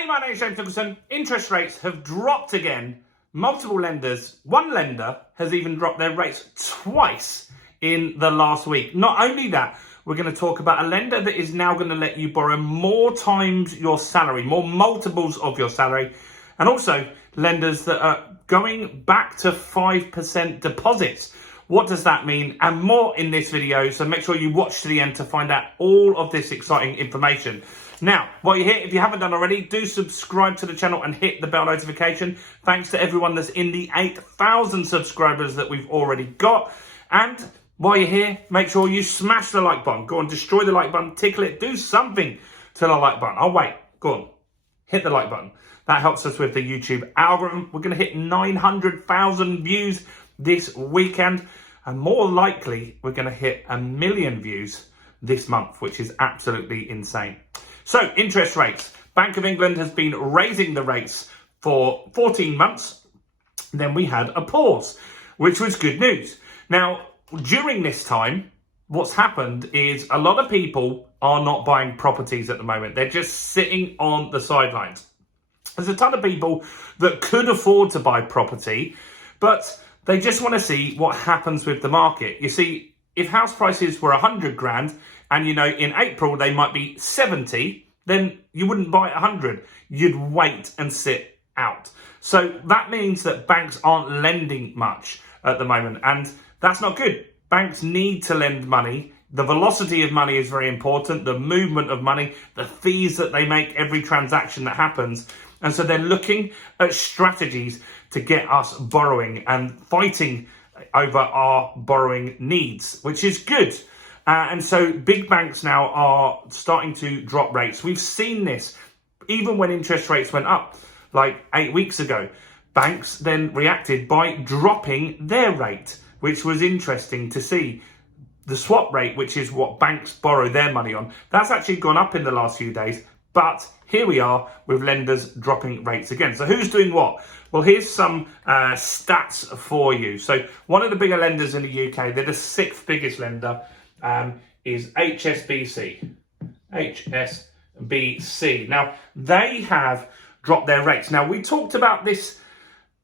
Hey, my name is James Nicholson. Interest rates have dropped again. Multiple lenders, one lender has even dropped their rates twice in the last week. Not only that, we're going to talk about a lender that is now going to let you borrow more times your salary, more multiples of your salary, and also lenders that are going back to 5% deposits. What does that mean? And more in this video, so make sure you watch to the end to find out all of this exciting information. Now, while you're here, if you haven't done already, do subscribe to the channel and hit the bell notification. Thanks to everyone that's in the 8,000 subscribers that we've already got. And while you're here, make sure you smash the like button. Go on, destroy the like button, tickle it, do something to the like button. Oh, wait, go on, hit the like button. That helps us with the YouTube algorithm. We're going to hit 900,000 views this weekend. And more likely, we're going to hit 1 million views this month, which is absolutely insane. So, interest rates. Bank of England has been raising the rates for 14 months. Then we had a pause, which was good news. Now, during this time, what's happened is a lot of people are not buying properties at the moment. They're just sitting on the sidelines. There's a ton of people that could afford to buy property, but they just want to see what happens with the market. You see, if house prices were 100 grand and, you know, in April they might be 70, then you wouldn't buy 100. You'd wait and sit out. So that means that banks aren't lending much at the moment, and that's not good. Banks need to lend money. The velocity of money is very important, the movement of money, the fees that they make every transaction that happens. And so they're looking at strategies to get us borrowing and fighting over our borrowing needs, which is good. And so big banks now are starting to drop rates. We've seen this even when interest rates went up like 8 weeks ago. Banks then reacted by dropping their rate, which was interesting to see. The swap rate, which is what banks borrow their money on, that's actually gone up in the last few days. But here we are with lenders dropping rates again. So who's doing what? Well, here's some stats for you. So one of the bigger lenders in the UK, they're the 6th biggest lender, is HSBC. HSBC. Now, they have dropped their rates. Now, we talked about this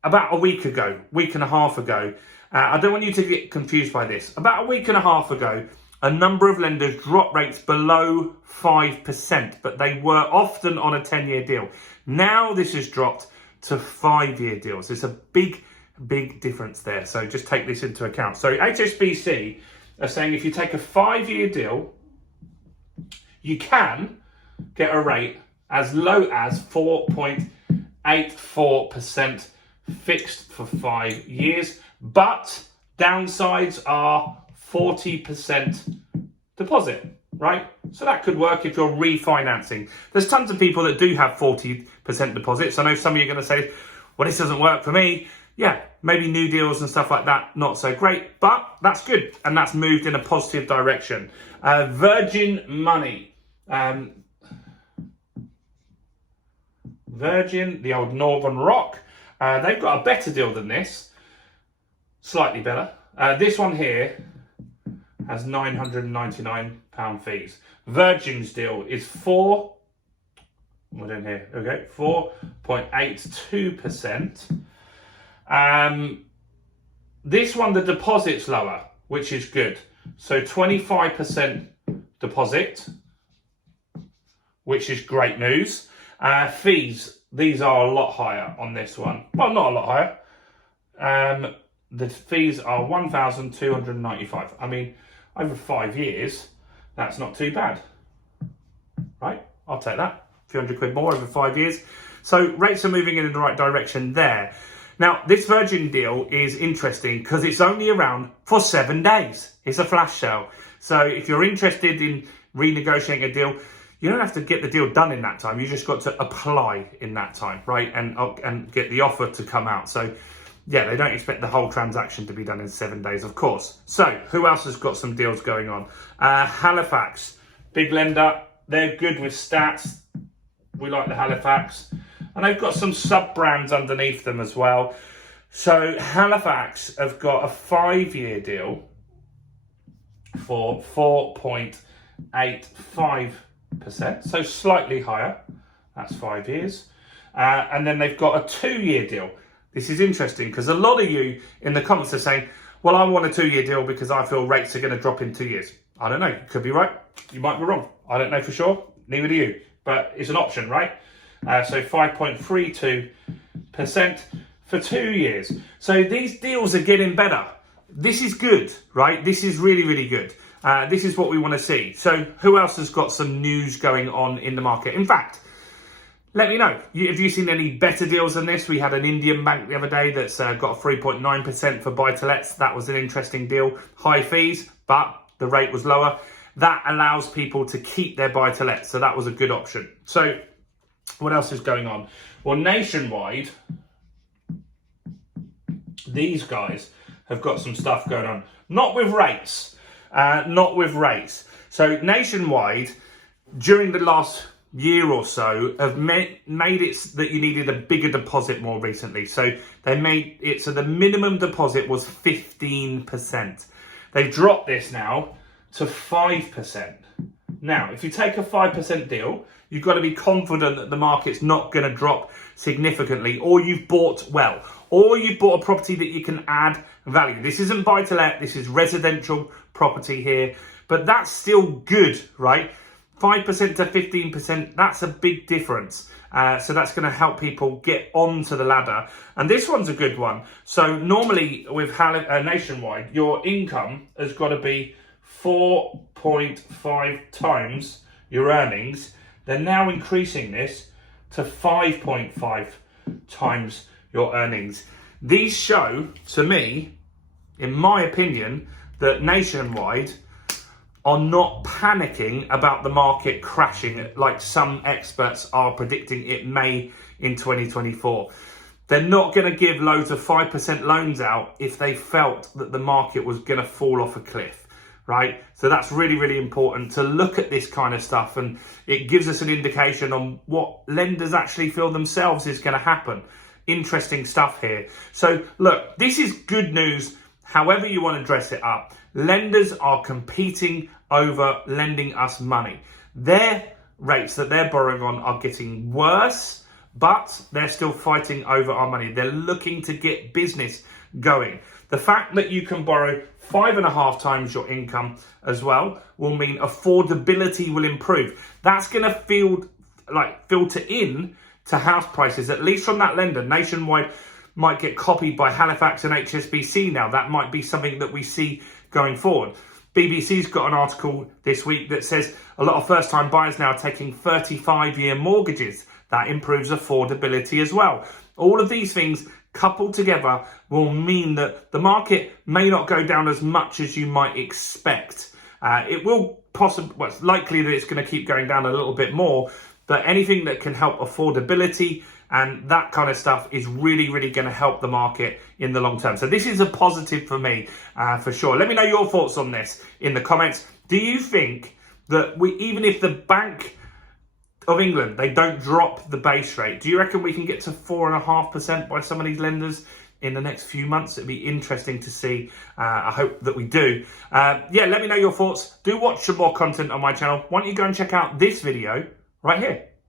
about a week ago, week and a half ago. I don't want you to get confused by this. About a week and a half ago, a number of lenders dropped rates below 5%, but they were often on a 10-year deal. Now this has dropped to 5-year deals. It's a big, big difference there. So just take this into account. So HSBC are saying if you take a 5-year deal, you can get a rate as low as 4.84% fixed for 5 years, but downsides are 40% deposit, right? So that could work if you're refinancing. There's tons of people that do have 40% deposits. I know some of you are going to say, well, this doesn't work for me. Yeah, maybe new deals and stuff like that, not so great, but that's good. And that's moved in a positive direction. Virgin Money. Virgin, the old Northern Rock. They've got a better deal than this. Slightly better. This one here has £999 fees. Virgin's deal is 4.82%. This one, the deposit's lower, which is good. So 25% deposit, which is great news. Fees, these are a lot higher on this one. Well, not a lot higher. The fees are £1,295. I mean, over 5 years, that's not too bad, right? I'll take that. A few hundred quid more over 5 years. So rates are moving in the right direction there. Now, this Virgin deal is interesting because it's only around for 7 days. It's a flash sale. So if you're interested in renegotiating a deal, you don't have to get the deal done in that time. You just got to apply in that time, right? And get the offer to come out. So yeah, they don't expect the whole transaction to be done in 7 days, of course. So who else has got some deals going on? Halifax, big lender. They're good with stats. We like the Halifax. And they've got some sub-brands underneath them as well. So Halifax have got a 5-year deal for 4.85%, so slightly higher. That's 5 years. And then they've got a 2-year deal. This is interesting because a lot of you in the comments are saying, well, I want a 2-year deal because I feel rates are going to drop in 2 years. I don't know. You could be right. You might be wrong. I don't know for sure. Neither do you. But it's an option, right? So 5.32% for 2 years. So these deals are getting better. This is good, right? This is really, really good. This is what we want to see. So who else has got some news going on in the market? In fact, let me know. Have you seen any better deals than this? We had an Indian bank the other day that's got a 3.9% for buy-to-lets. That was an interesting deal. High fees, but the rate was lower. That allows people to keep their buy-to-lets. So that was a good option. So what else is going on? Well, Nationwide, these guys have got some stuff going on. Not with rates. So Nationwide, during the last year or so, have made it that you needed a bigger deposit more recently. So they made it so the minimum deposit was 15%. They've dropped this now to 5%. Now, if you take a 5% deal, you've got to be confident that the market's not going to drop significantly, or you've bought well, or you've bought a property that you can add value. This isn't buy-to-let, this is residential property here, but that's still good, right? 5% to 15%, that's a big difference. So that's going to help people get onto the ladder. And this one's a good one. So normally with Nationwide, your income has got to be 4.5 times your earnings. They're now increasing this to 5.5 times your earnings. These show, to me, in my opinion, that Nationwide are not panicking about the market crashing like some experts are predicting it may in 2024. They're not going to give loads of 5% loans out if they felt that the market was going to fall off a cliff, right? So that's really, really important to look at this kind of stuff, and it gives us an indication on what lenders actually feel themselves is going to happen. Interesting stuff here. So look, this is good news, however you want to dress it up. Lenders are competing over lending us money. Their rates that they're borrowing on are getting worse, but they're still fighting over our money. They're looking to get business going. The fact that you can borrow 5.5 times your income as well will mean affordability will improve. That's going to filter in to house prices, at least from that lender. Nationwide might get copied by Halifax and HSBC now. That might be something that we see going forward. BBC's got an article this week that says a lot of first-time buyers now are taking 35-year mortgages. That improves affordability as well. All of these things coupled together will mean that the market may not go down as much as you might expect. It will possibly, well, it's likely that it's going to keep going down a little bit more, but anything that can help affordability and that kind of stuff is really, really going to help the market in the long term. So this is a positive for me, for sure. Let me know your thoughts on this in the comments. Do you think that even if the Bank of England, they don't drop the base rate, do you reckon we can get to 4.5% by some of these lenders in the next few months? It'd be interesting to see. I hope that we do. Yeah, let me know your thoughts. Do watch some more content on my channel. Why don't you go and check out this video right here.